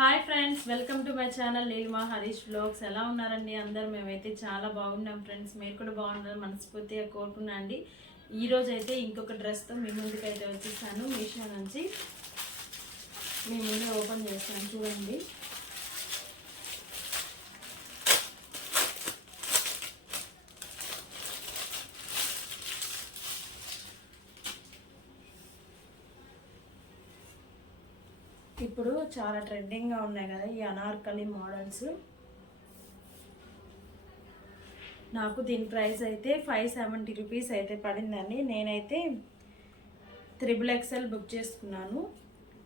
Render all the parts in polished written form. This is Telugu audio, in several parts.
Hi friends, welcome to my channel Neelima Harish vlogs. ఎలా ఉన్నారండి అందరూ? మేమైతే చాలా బాగున్నాం ఫ్రెండ్స్. మీరు కూడా బాగుండాలని మనస్ఫూర్తిగా కోరుకున్నా అండి. ఈరోజు అయితే ఇంకొక డ్రెస్తో మీ ముందుకైతే వచ్చేసాను. మీషో నుంచి మీ ముందే ఓపెన్ చేస్తాను, చూడండి. ఇప్పుడు చాలా ట్రెండింగ్గా ఉన్నాయి కదా ఈ అనార్కలి మోడల్స్. నాకు దీని ప్రైస్ అయితే 570 రూపీస్ అయితే పడిందండి. నేనైతే XXL బుక్ చేసుకున్నాను.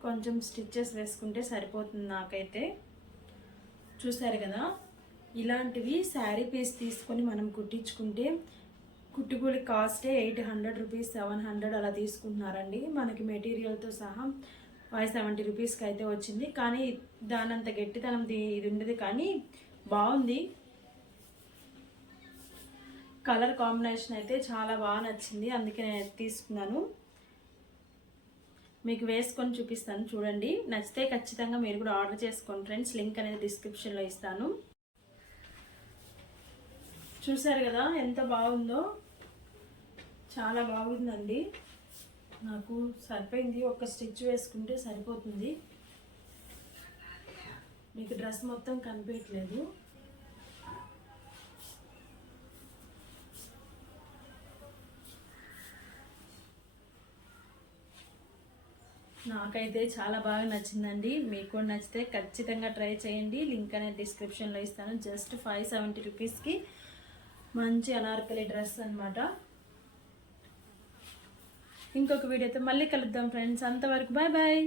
కొంచెం స్టిచ్చెస్ వేసుకుంటే సరిపోతుంది నాకైతే. చూసారు కదా, ఇలాంటివి శారీ పీస్ తీసుకొని మనం కుట్టించుకుంటే కుట్టుకూలి కాస్టే 800 రూపీస్ 700 అలా తీసుకుంటున్నారండి. మనకి మెటీరియల్తో సహా 570 రూపీస్కి అయితే వచ్చింది. కానీ దానంత గట్టితనం ఇది ఉండదు, కానీ బాగుంది. కలర్ కాంబినేషన్ అయితే చాలా బాగా నచ్చింది, అందుకే నేను తీసుకున్నాను. మీకు వేసుకొని చూపిస్తాను, చూడండి. నచ్చితే ఖచ్చితంగా మీరు కూడా ఆర్డర్ చేసుకోండి ఫ్రెండ్స్. లింక్ అనేది డిస్క్రిప్షన్లో ఇస్తాను. చూసారు కదా ఎంత బాగుందో, చాలా బాగుందండి. నాకు సరిపోయింది, ఒక స్టిచ్ వేసుకుంటే సరిపోతుంది. మీకు డ్రెస్ మొత్తం కనిపించట్లేదు. నాకైతే చాలా బాగా నచ్చిందండి. మీకు కూడా నచ్చితే ఖచ్చితంగా ట్రై చేయండి. లింక్ అనేది డిస్క్రిప్షన్లో ఇస్తాను. జస్ట్ 570 రూపీస్కి మంచి అనార్కలి డ్రెస్ అనమాట. ఇంకొక వీడియోతో మళ్ళీ కలుద్దాం ఫ్రెండ్స్. అంతవరకు బాయ్ బాయ్.